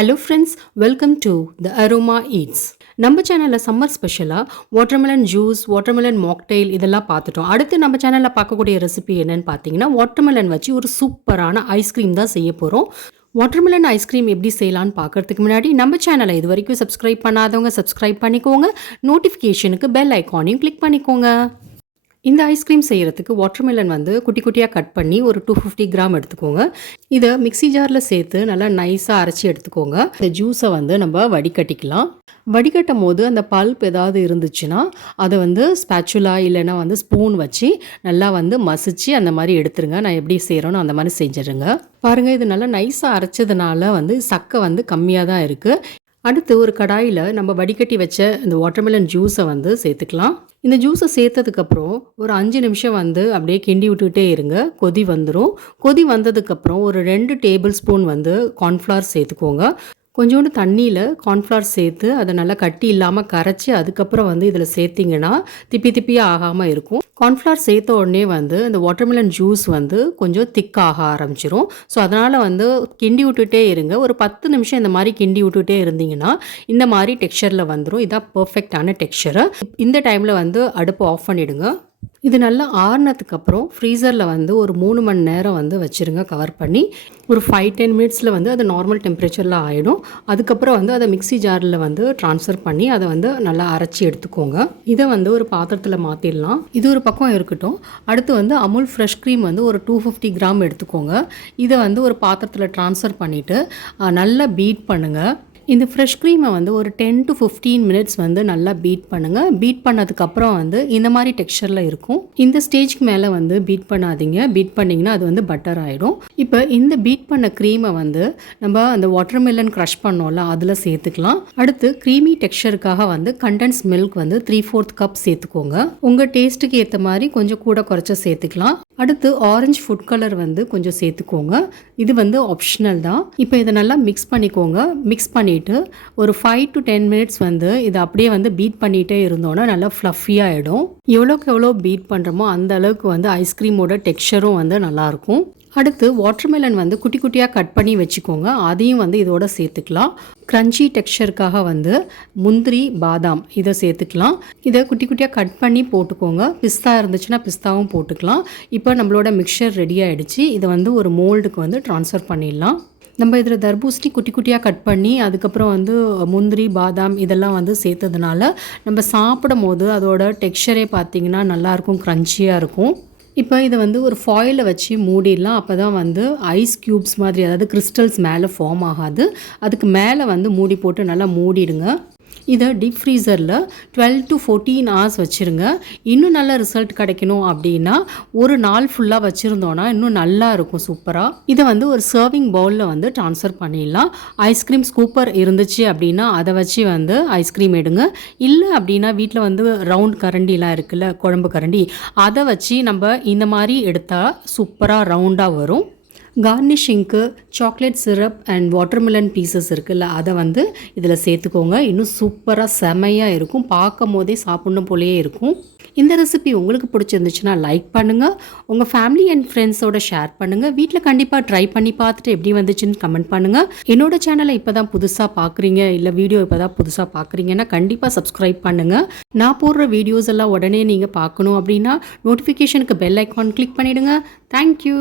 Hello friends, welcome to the Aroma Eats. நம்ம சேனலில் summer ஸ்பெஷலாக வாட்டர்மெலன் ஜூஸ், வாட்டர்மெலன் மாக்டெயில் இதெல்லாம் பார்த்துட்டோம். அடுத்து நம்ம சேனலில் பார்க்கக்கூடிய ரெசிபி என்னன்னு பார்த்தீங்கன்னா, வாட்டர்மெலன் வச்சு ஒரு சூப்பரான ஐஸ்கிரீம் தான் செய்ய போகிறோம். வாட்டர்மெலன் ஐஸ்கிரீம் எப்படி செய்யலான்னு பார்க்கறதுக்கு முன்னாடி நம்ம சேனலை இது வரைக்கும் சப்ஸ்கிரைப் பண்ணாதவங்க சப்ஸ்கிரைப் பண்ணிக்கோங்க. நோட்டிஃபிகேஷனுக்கு பெல் ஐக்கானையும் கிளிக் பண்ணிக்கோங்க. இந்த ஐஸ்கிரீம் செய்கிறதுக்கு வாட்டர்மெலன் வந்து குட்டி குட்டியாக கட் பண்ணி ஒரு 250 கிராம் எடுத்துக்கோங்க. இதை மிக்சி ஜாரில் சேர்த்து நல்லா நைஸாக அரைச்சி எடுத்துக்கோங்க. இந்த ஜூஸை வந்து நம்ம வடிகட்டிக்கலாம். வடிகட்டும் போது அந்த பல்ப் ஏதாவது இருந்துச்சுன்னா அதை வந்து ஸ்பேச்சுலா இல்லைன்னா வந்து ஸ்பூன் வச்சு நல்லா வந்து மசிச்சு அந்த மாதிரி எடுத்துருங்க. நான் எப்படி செய்கிறேன்னு அந்த மாதிரி செஞ்சிடுங்க. பாருங்கள், இது நல்லா நைஸாக அரைச்சதுனால வந்து சக்கை வந்து கம்மியாக தான் இருக்குது. அடுத்து ஒரு கடாயில் நம்ம வடிகட்டி வச்ச இந்த வாட்டர்மெலன் ஜூஸை வந்து சேர்த்துக்கலாம். இந்த ஜூஸை சேர்த்ததுக்கப்புறம் ஒரு 5 நிமிஷம் வந்து அப்படியே கிண்டி விட்டுக்கிட்டே இருங்க. கொதி வந்துடும். கொதி வந்ததுக்கப்புறம் ஒரு 2 டேபிள் ஸ்பூன் வந்து கார்ன்ஃப்ளவர் சேர்த்துக்கோங்க. கொஞ்சோண்டு தண்ணியில் கார்ன்ஃப்ளவர் சேர்த்து அதை நல்லா கட்டி இல்லாமல் கரைச்சி அதுக்கப்புறம் வந்து இதில் சேர்த்திங்கன்னா திப்பியாக ஆகாமல் இருக்கும். கார்ன்ஃப்ளவர் சேர்த்த உடனே வந்து இந்த வாட்டர்மெலன் ஜூஸ் வந்து கொஞ்சம் திக்காக ஆரம்பிச்சிரும். ஸோ அதனால் வந்து கிண்டி விட்டுட்டே இருங்க. ஒரு 10 நிமிஷம் இந்த மாதிரி கிண்டி விட்டுட்டே இருந்தீங்கன்னா இந்த மாதிரி டெக்ஸ்சரில் வந்துடும். இதான் பர்ஃபெக்டான டெக்ஸ்சரு. இந்த டைமில் வந்து அடுப்பு ஆஃப் பண்ணிவிடுங்க. இது நல்லா ஆறுனதுக்கப்புறம் ஃப்ரீசரில் வந்து ஒரு 3 மணி நேரம் வந்து வச்சுருங்க கவர் பண்ணி. ஒரு 5-10 மினிட்ஸில் வந்து அது நார்மல் டெம்பரேச்சரில் ஆகிடும். அதுக்கப்புறம் வந்து அதை மிக்சி ஜாரில் வந்து ட்ரான்ஸ்ஃபர் பண்ணி அதை வந்து நல்லா அரைச்சி எடுத்துக்கோங்க. இதை வந்து ஒரு பாத்திரத்தில் மாற்றிடலாம். இது ஒரு பக்கம் இருக்கட்டும். அடுத்து வந்து அமுல் ஃப்ரெஷ் க்ரீம் வந்து ஒரு 250 கிராம் எடுத்துக்கோங்க. இதை வந்து ஒரு பாத்திரத்தில் ட்ரான்ஸ்ஃபர் பண்ணிவிட்டு நல்லா பீட் பண்ணுங்கள். இந்த ஃப்ரெஷ் க்ரீமை வந்து ஒரு 10 to 15 மினிட்ஸ் வந்து நல்லா பீட் பண்ணுங்கள். பீட் பண்ணதுக்கப்புறம் வந்து இந்த மாதிரி டெக்ஸ்சரில் இருக்கும். இந்த ஸ்டேஜ்க்கு மேலே வந்து பீட் பண்ணாதீங்க. பீட் பண்ணிங்கன்னா அது வந்து பட்டர் ஆகிடும். இப்போ இந்த பீட் பண்ண க்ரீமை வந்து நம்ம அந்த வாட்டர்மெலன் க்ரஷ் பண்ணோம்ல அதில் சேர்த்துக்கலாம். அடுத்து க்ரீமி டெக்ஸ்சருக்காக வந்து கண்டென்ஸ்ட் மில்க் வந்து 3/4 கப் சேர்த்துக்கோங்க. உங்கள் டேஸ்ட்டுக்கு ஏற்ற மாதிரி கொஞ்சம் கூட குறைச்ச சேர்த்துக்கலாம். அடுத்து ஆரஞ்சு ஃபுட் கலர் வந்து கொஞ்சம் சேர்த்துக்கோங்க. இது வந்து ஆப்ஷனல் தான். இப்போ இதை நல்லா மிக்ஸ் பண்ணிக்கோங்க. மிக்ஸ் பண்ணிவிட்டு ஒரு 5 to 10 மினிட்ஸ் வந்து இதை அப்படியே வந்து பீட் பண்ணிகிட்டே இருந்தோன்னா நல்லா ஃப்ளஃபியாக ஆகிடும். எவ்வளோக்கு எவ்வளோ பீட் பண்ணுறோமோ அந்த அளவுக்கு வந்து ஐஸ்கிரீமோட டெக்ஸ்சரும் வந்து நல்லாயிருக்கும். அடுத்து வாட்டர்மெலன் வந்து குட்டி குட்டியாக கட் பண்ணி வச்சுக்கோங்க. அதையும் வந்து இதோட சேர்த்துக்கலாம். க்ரன்ச்சி டெக்ஸ்சருக்காக வந்து முந்திரி, பாதாம் இதை சேர்த்துக்கலாம். இதை குட்டி குட்டியாக கட் பண்ணி போட்டுக்கோங்க. பிஸ்தா இருந்துச்சுன்னா பிஸ்தாவும் போட்டுக்கலாம். இப்போ நம்மளோட மிக்சர் ரெடி ஆகிடுச்சு. இதை வந்து ஒரு மோல்டுக்கு வந்து ட்ரான்ஸ்ஃபர் பண்ணிடலாம். நம்ம இதில் தர்பூசணி குட்டி குட்டியாக கட் பண்ணி அதுக்கப்புறம் வந்து முந்திரி, பாதாம் இதெல்லாம் வந்து சேர்த்ததுனால நம்ம சாப்பிடும் போது அதோட டெக்ஸ்சரே பார்த்திங்கன்னா நல்லாயிருக்கும், க்ரன்ச்சியாக இருக்கும். இப்போ இதை வந்து ஒரு ஃபாயிலை வச்சு மூடிடலாம். அப்போ தான் வந்து ஐஸ் க்யூப்ஸ் மாதிரி, அதாவது கிறிஸ்டல்ஸ் மேலே ஃபார்ம் ஆகாது. அதுக்கு மேலே வந்து மூடி போட்டு நல்லா மூடிடுங்க. இதை டீப் ஃப்ரீசரில் 12 to 14 hours வச்சுருங்க. இன்னும் நல்ல ரிசல்ட் கிடைக்கணும் அப்படின்னா ஒரு நாள் ஃபுல்லாக வச்சுருந்தோன்னா இன்னும் நல்லா இருக்கும், சூப்பராக. இதை வந்து ஒரு சர்விங் பவுலில் வந்து ட்ரான்ஸ்ஃபர் பண்ணிடலாம். ஐஸ்கிரீம் ஸ்கூப்பர் இருந்துச்சு அப்படின்னா அதை வச்சு வந்து ஐஸ்கிரீம் எடுங்க. இல்லை அப்படின்னா வீட்டில் வந்து ரவுண்ட் கரண்டிலாம் இருக்குல்ல, குழம்பு கரண்டி, அதை வச்சு நம்ம இந்த மாதிரி எடுத்தால் சூப்பராக ரவுண்டாக வரும். கார்னிஷிங்க்கு chocolate syrup and watermelon pieces இருக்குல்ல, அதை வந்து இதில் சேர்த்துக்கோங்க. இன்னும் சூப்பராக செமையாக இருக்கும். பார்க்கும் போதே சாப்பிட்ணும் போலேயே இருக்கும். இந்த ரெசிபி உங்களுக்கு பிடிச்சிருந்துச்சுன்னா லைக் பண்ணுங்கள். உங்கள் ஃபேமிலி அண்ட் ஃப்ரெண்ட்ஸோட ஷேர் பண்ணுங்கள். வீட்டில் கண்டிப்பாக ட்ரை பண்ணி பார்த்துட்டு எப்படி வந்துச்சுன்னு கமெண்ட் பண்ணுங்கள். என்னோட சேனலை இப்போ தான் புதுசாக பார்க்குறீங்க, இல்லை வீடியோ இப்போ தான் புதுசாக பார்க்குறீங்கன்னா கண்டிப்பாக சப்ஸ்கிரைப் பண்ணுங்கள். நான் போடுற வீடியோஸ் எல்லாம் உடனே நீங்கள் பார்க்கணும் அப்படின்னா நோட்டிஃபிகேஷனுக்கு பெல் ஐக்கான் கிளிக் பண்ணிவிடுங்க. தேங்க்யூ.